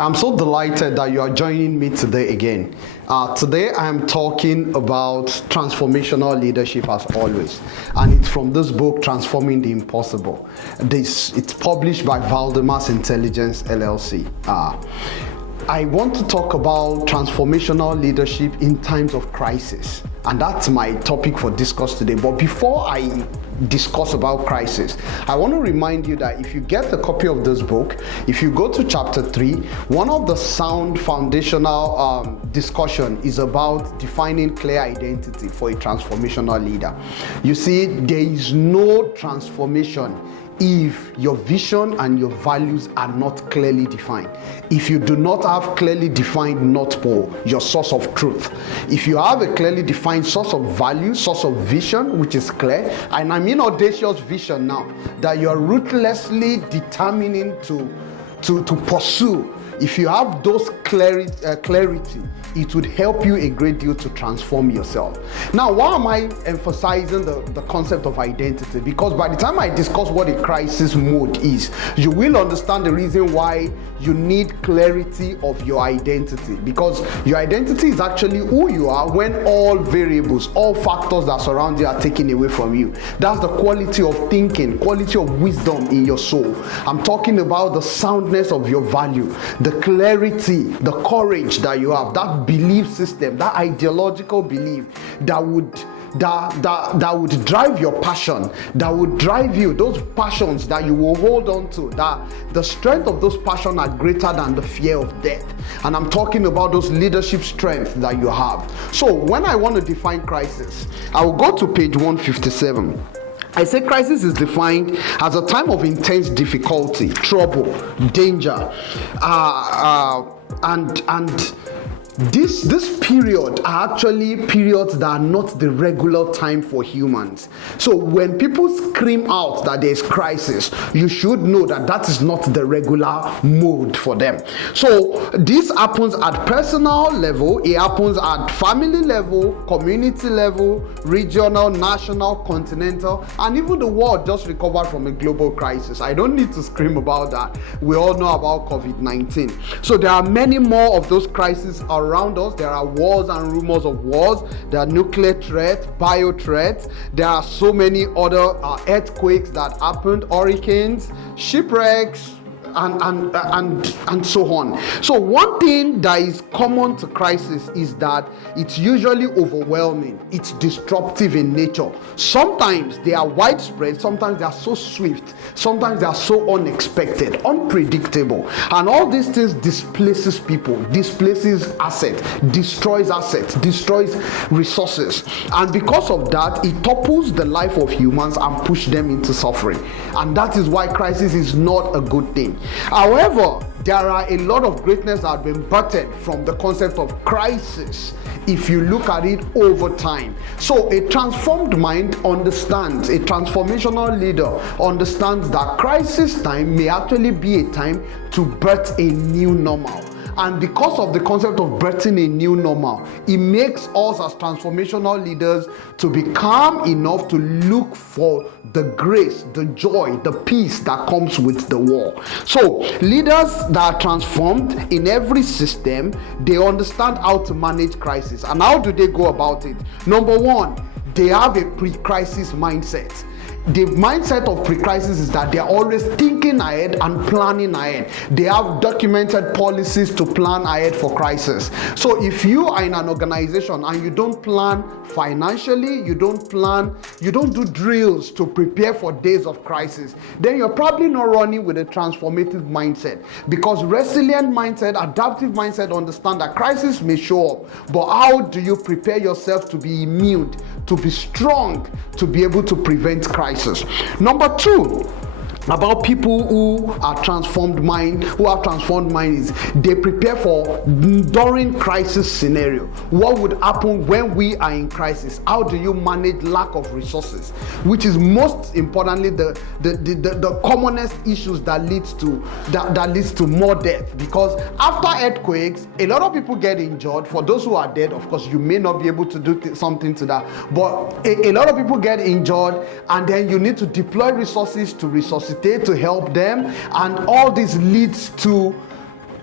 I'm so delighted that you are joining me today again. Today I am talking about transformational leadership as always, and it's from this book, Transforming the Impossible. It's published by Valdemar's Intelligence LLC. I want to talk about transformational leadership in times of crisis, and that's my topic for discuss today. But before I discuss about crisis, I want to remind you that if you get a copy of this book, if you go to chapter 3, one of the sound foundational discussion is about defining clear identity for a transformational leader. You see, there is no transformation if your vision and your values are not clearly defined. If you do not have clearly defined North Pole, your source of truth. If you have a clearly defined source of value, source of vision, which is clear, and I mean audacious vision now, that you are ruthlessly determining to pursue. If you have those clarity, it would help you a great deal to transform yourself. Now, why am I emphasizing the concept of identity? Because by the time I discuss what a crisis mode is, you will understand the reason why you need clarity of your identity. Because your identity is actually who you are when all variables, all factors that surround you are taken away from you. That's the quality of thinking, quality of wisdom in your soul. I'm talking about the soundness of your value, the clarity, the courage that you have, that belief system, that ideological belief that would drive your passion, that would drive you, those passions that you will hold on to, that the strength of those passions are greater than the fear of death. And I'm talking about those leadership strengths that you have. So when I want to define crisis, I will go to page 157. I say crisis is defined as a time of intense difficulty, trouble, danger, and this period are actually periods that are not the regular time for humans. So when people scream out that there is crisis, you should know that that is not the regular mode for them. So this happens at personal level, it happens at family level, community level, regional, national, continental, and even the world just recovered from a global crisis. I don't need to scream about that. We all know about COVID-19. So there are many more of those crises around us. There are wars and rumors of wars. There are nuclear threats, bio threats. There are so many other earthquakes that happened, hurricanes, shipwrecks, and so on. So one thing that is common to crisis is that it's usually overwhelming. It's disruptive in nature. Sometimes they are widespread, sometimes they are so swift, sometimes they are so unexpected, unpredictable. And all these things displaces people, displaces assets, destroys resources. And because of that, it topples the life of humans and pushes them into suffering. And that is why crisis is not a good thing. However, there are a lot of greatness that have been birthed from the concept of crisis if you look at it over time. So a transformed mind understands, a transformational leader understands that crisis time may actually be a time to birth a new normal. And because of the concept of birthing a new normal, it makes us as transformational leaders to be calm enough to look for the grace, the joy, the peace that comes with the war. So leaders that are transformed in every system, they understand how to manage crisis. And how do they go about it? Number one, they have a pre-crisis mindset. The mindset of pre-crisis is that they are always thinking ahead and planning ahead. They have documented policies to plan ahead for crisis. So if you are in an organization and you don't plan financially, you don't do drills to prepare for days of crisis, then you're probably not running with a transformative mindset. Because resilient mindset, adaptive mindset understand that crisis may show up, but how do you prepare yourself to be immune, to be strong, to be able to prevent crisis? Number two, about people who have transformed mind is they prepare for during crisis scenario. What would happen when we are in crisis? How do you manage lack of resources, which is most importantly the commonest issues that leads to more death? Because after earthquakes, a lot of people get injured. For those who are dead, of course, you may not be able to do something to that, but a lot of people get injured, and then you need to deploy resources to resuscitate, to help them, and all this leads to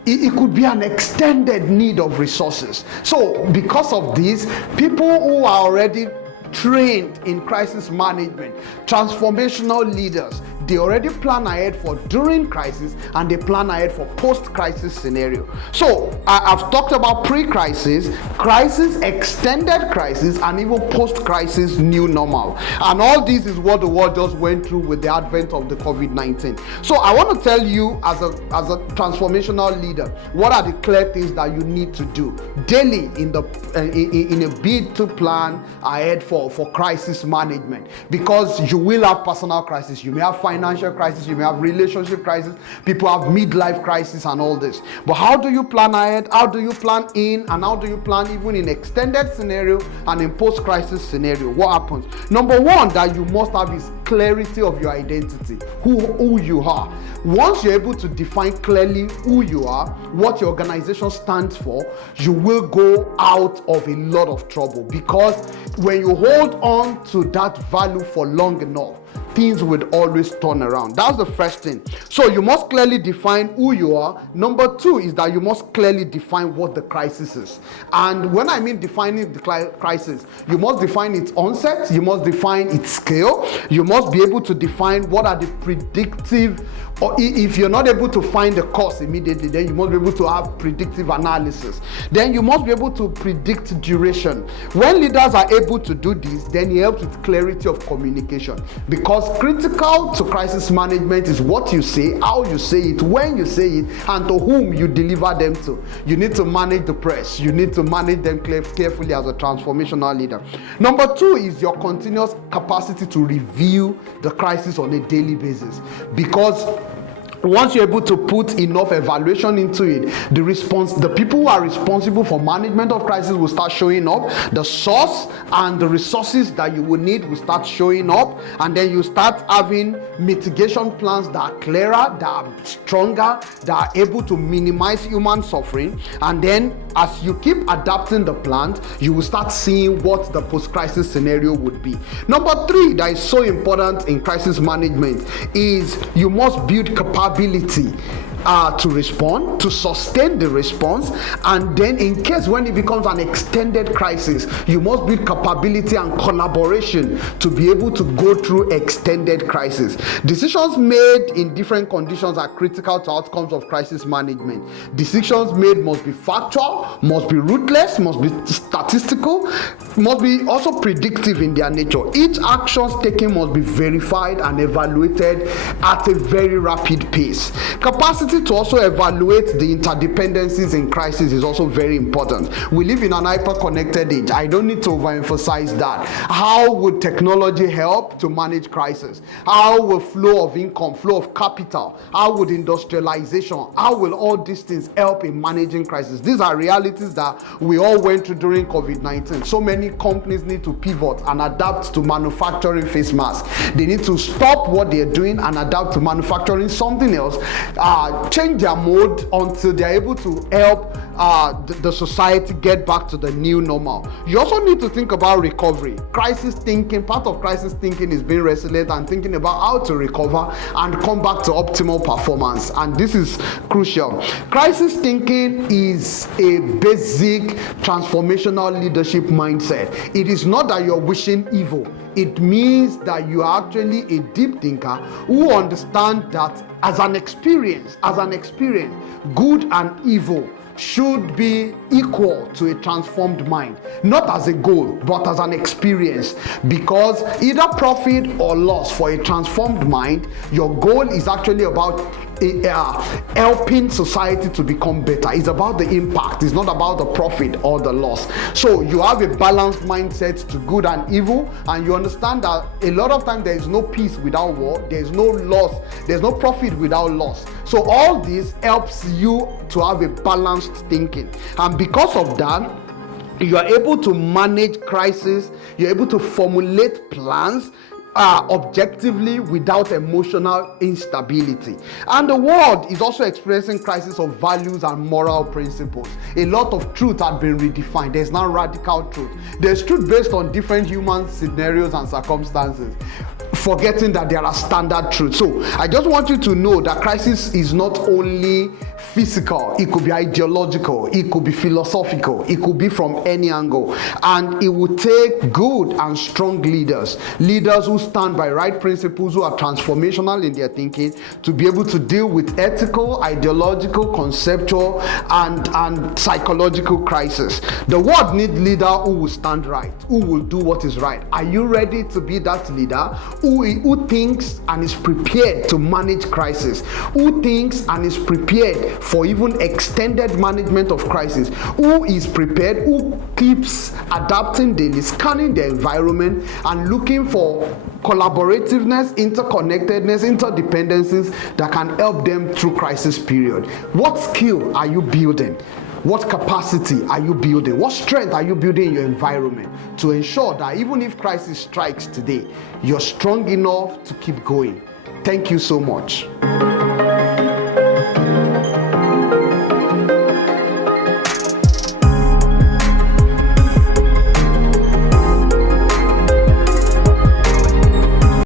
It could be an extended need of resources. So because of this, people who are already trained in crisis management, transformational leaders, they already plan ahead for during crisis, and they plan ahead for post-crisis scenario. So I've talked about pre-crisis, crisis, extended crisis, and even post-crisis new normal. And all this is what the world just went through with the advent of the COVID-19. So I want to tell you, as a transformational leader, what are the clear things that you need to do daily in a bid to plan ahead for crisis management. Because you will have personal crisis, you may have financial crisis, you may have relationship crisis, people have midlife crisis and all this. But how do you plan ahead? How do you plan in, and how do you plan even in extended scenario and in post-crisis scenario? What happens? Number one that you must have is clarity of your identity, who you are. Once you're able to define clearly who you are, what your organization stands for, you will go out of a lot of trouble. Because when you hold on to that value for long enough, things would always turn around. That's the first thing. So you must clearly define who you are. Number two is that you must clearly define what the crisis is. And when I mean defining the crisis, you must define its onset, you must define its scale, you must be able to define what are the predictive, or if you're not able to find the cause immediately, then you must be able to have predictive analysis. Then you must be able to predict duration. When leaders are able to do this, then it helps with clarity of communication. Because critical to crisis management is what you say, how you say it, when you say it, and to whom you deliver them to. You need to manage the press. You need to manage them carefully as a transformational leader. Number two is your continuous capacity to review the crisis on a daily basis. Because once you're able to put enough evaluation into it, the people who are responsible for management of crisis will start showing up. The source and the resources that you will need will start showing up, and then you start having mitigation plans that are clearer, that are stronger, that are able to minimize human suffering. And then as you keep adapting the plans, you will start seeing what the post-crisis scenario would be. Number three that is so important in crisis management is you must build capability to respond, to sustain the response, and then in case when it becomes an extended crisis, you must build capability and collaboration to be able to go through extended crisis. Decisions made in different conditions are critical to outcomes of crisis management. Decisions made must be factual, must be ruthless, must be statistical, must be also predictive in their nature. Each action taken must be verified and evaluated at a very rapid pace. Capacity to also evaluate the interdependencies in crisis is also very important. We live in an hyper-connected age. I don't need to overemphasize that. How would technology help to manage crisis? How will flow of income, flow of capital, how would industrialization, how will all these things help in managing crisis? These are realities that we all went through during COVID-19. So many companies need to pivot and adapt to manufacturing face masks. They need to stop what they're doing and adapt to manufacturing something else, change their mode until they're able to help the society get back to the new normal. You also need to think about recovery. Crisis thinking, part of crisis thinking is being resilient and thinking about how to recover and come back to optimal performance. And this is crucial. Crisis thinking is a basic transformational leadership mindset. It is not that you're wishing evil. It means that you are actually a deep thinker who understands that as an experience, good and evil should be equal to a transformed mind, not as a goal, but as an experience. Because either profit or loss for a transformed mind, your goal is actually about helping society to become better. It's about the impact. It's not about the profit or the loss. So you have a balanced mindset to good and evil, and you understand that a lot of times there is no peace without war, there is no loss, there's no profit without loss. So all this helps you to have a balanced thinking, and because of that, you are able to manage crisis, you're able to formulate plans objectively without emotional instability. And the world is also experiencing crisis of values and moral principles. A lot of truth has been redefined. There's now radical truth. There's truth based on different human scenarios and circumstances. forgetting that there are standard truths. So I just want you to know that crisis is not only physical, it could be ideological, it could be philosophical, it could be from any angle, and it will take good and strong leaders who stand by right principles, who are transformational in their thinking, to be able to deal with ethical, ideological, conceptual, and psychological crisis. The world needs leader who will stand right, who will do what is right. Are you ready to be that leader who thinks and is prepared to manage crisis, who thinks and is prepared for even extended management of crisis, who is prepared, who keeps adapting daily, scanning the environment and looking for collaborativeness, interconnectedness, interdependencies that can help them through crisis period? What skill are you building? What capacity are you building? What strength are you building in your environment to ensure that even if crisis strikes today, you're strong enough to keep going? Thank you so much.